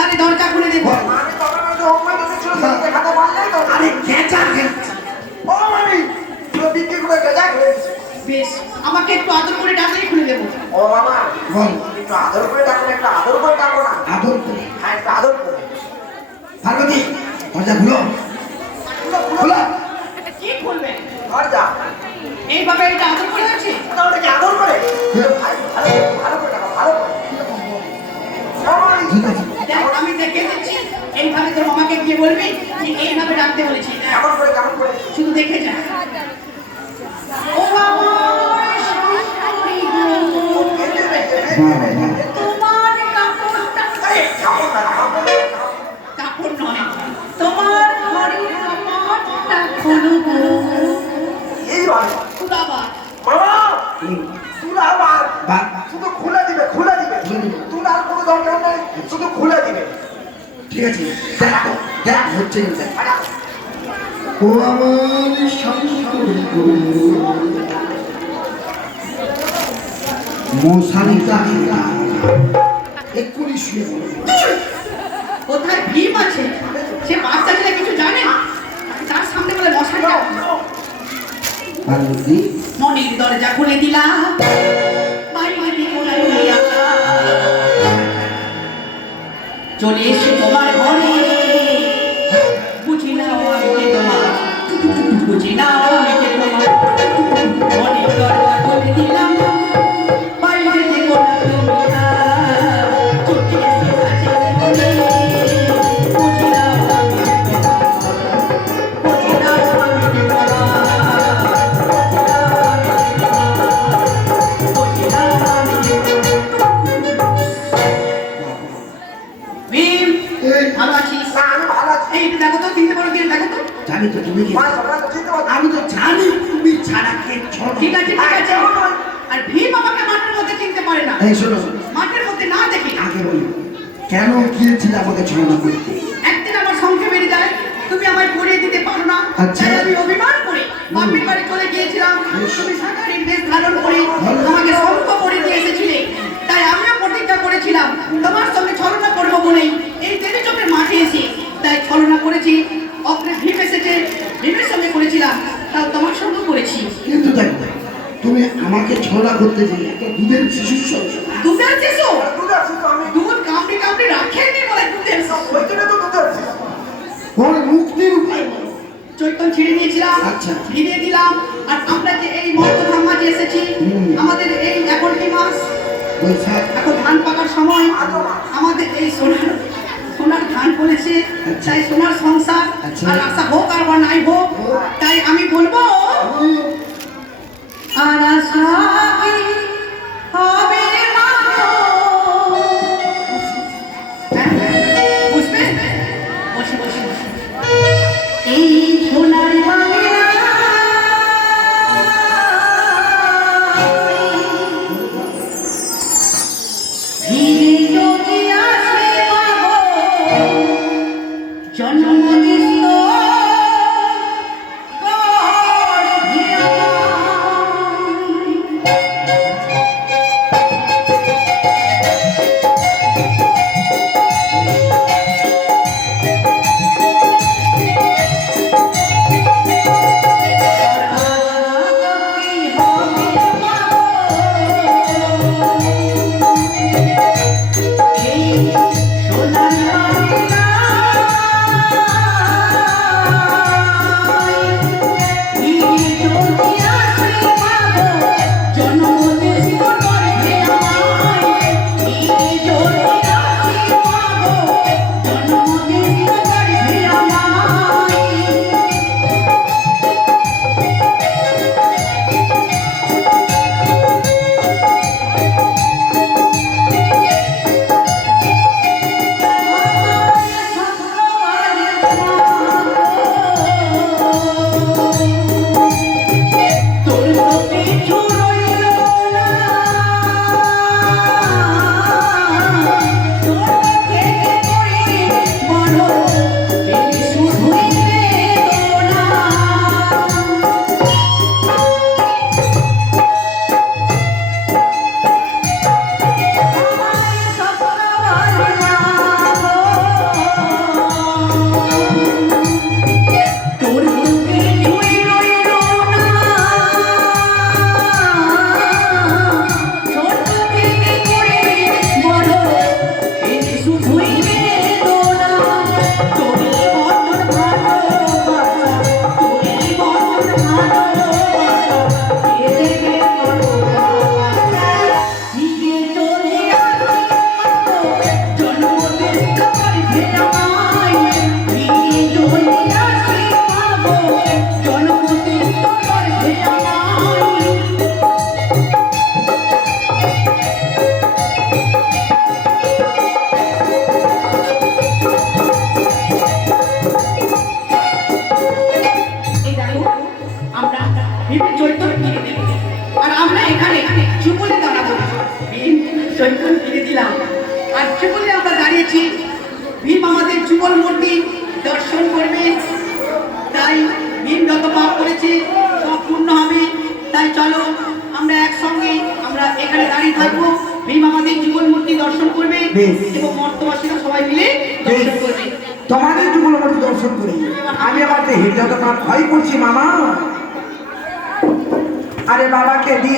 তাহলে দরজা খুলে দেবো। আমি তখন ওই যে হোমওয়ার্ক দিচ্ছিল সেটা দেখাতে পারলেই তো। আরে গেঁচা গেঁচা। ও মামি তুই বিক্রি করে গেজা হয়েছে। বেশ, আমাকে একটু আদর করে ডাকলেই খুলে দেবো। ও মামা বল। একটু আদর করে ডাকো না, একটু আদর করে ডাকো না। আদর করে। হ্যাঁ একটু আদর করে। পার্বতী দরজা খুলো খুলো। কি খুলবে? দরজা এইভাবে এটা আদর করে আছে? ওটা ওটাকে আদর করে। ভাই, ভালো করে ডাকো, ভালো করে। ও মামি, ঠিক আছে। দেখ, আমি দেখে দিচ্ছি। এইভাবে তোর মামাকে গিয়ে বলবি যে এইভাবে ডাকতে বলেছি। দেখ, কেমন করে কেমন করে। শুধু দেখে যা। ও আমার শাশুড়ি গো, তোমার কাপড়টা, এই, কেমন না, কেমন করে। কাপড় নয়, তোমার ঘরের কাপড়টা খোলো গো। এইভাবে। খুলাবার। মামা তুলা আবার বাহ। শুধু খুলে দিবে, খুলে দিবে। খুলে দিবে। তুলার কোনো দরকার নেই, শুধু খুলে দিবে। ঠিক আছে দেখ তো, দেখ হচ্ছে কি দেখ। আচ্ছা, ও আমার শাশুড়ি গো, মশারিটা এক্ষুনি শুয়ে পড়ো। কোথায় ভীম আছে? সে বাচ্চা ছেলে কিছু জানে না, তার সামনে বলে মশাটা। পার্বতী মনের দরজা খুলে দিলাম, বাইরে কোলায় লইয়া চলে এসে তোমার ঘরে। বুঝি না আমি তোমার, বুঝি না আমি তোমার। মনের দরজা খুলে দিলাম, বাইরে কোলায় লইয়া চলে এসে কাছে বলে, বুঝি না আমি তোমার, বুঝি না আমি তোমার। ভীম, এই, ভালো আছিস? না, আমি ভালো আছি। এই দেখো তো, তিনটে বড় দিয়ে দেখো তো। জানি তো তুমি কি, মা, তোমরা তো চিনতে পারছো? আমি তো জানি তুমি ছাড়া কে ছোট। ঠিক আছে, ঠিক আছে। আর ভীম আমাকে মাঠের মধ্যে চিনতে পারে না। এই শোনো শোনো, মাঠের মধ্যে না দেখে আগে বলি কেন গিয়েছিলে আমাকে ছলনা করতে? একদিন আমার সঙ্গে বেড়ে যায়, তুমি আমায় পড়িয়ে দিতে পারো না। আচ্ছা। তাই আমি অভিমান করে বাপের বাড়ি চলে গিয়েছিলাম। তুমি শাখারির বেশ ধারণ করে আমাকে শঙ্খ করে দিয়ে এসেছিলে। তাই আমিও প্রতিজ্ঞা করেছিলাম তোমার সঙ্গে ছলনা করবো বলেই এই দেবী চোখের মাঠে এসে তাই ছলনা করেছি। অপরে ভীম এসেছে, ভীমের সঙ্গে করেছিলাম, তাও তোমার সঙ্গে করেছি। কিন্তু দেখো তুমি আমাকে ছলনা করতে যে একটা দুধের শিশুর সঙ্গে দুধের শিশু, দুধ আছে তো আমি। দুধ কামড়ে কামড়ে রাখেনি বলে দুধের শিশু। ওই জন্য তো দুধ আছে। ওর মুক্তির উপায় বলো। চৈতন ছিঁড়ে নিয়েছিলাম, আচ্ছা। ভিড়িয়ে দিলাম। আর আমরা যে এই মর্তধাম যে এসেছি, আমাদের এই এখন কি মাস, বৈশাখ এখন ধান পাকার সময়। আমাদের এই সোনার সোনার ধান ফলেছে, তাই সোনার সংসার। আচ্ছা। আর আশা হোক আর বা নাই হোক, তাই আমি বলবো আর আশা কি হবে না গো। হ্যাঁ, বুঝবে? বসে বসে বসে। এই সোনার বাংলা ফিরে যদি আসে পাবো জন্মদিন তোর ভিড় যুগল মূর্তি দর্শন করবে। তাই ভীম যত পাপ করেছে সব পূর্ণ হবে। তাই চলো আমরা একসঙ্গে আমরা এখানে দাঁড়িয়ে থাকবো। ভীম আমাদের যুগল মূর্তি দর্শন করবে বেশ। এবং মর্তবাসীরা সবাই মিলে দর্শন করবে। তোমাদের যুগল মতো দর্শন করি। আমি আবার তো হৃদয়টা ভয় করছি মামা। আরে বাবাকে দি